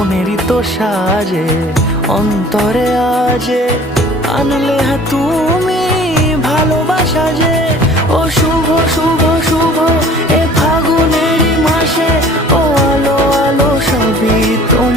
মনেরই তো সাজে অন্তরে আজে আনলে তুমি ভালোবাসা যে। ও শুভ শুভ শুভ এ ফাগুনেরই মাসে, ও আলো আলো সবই তোমার।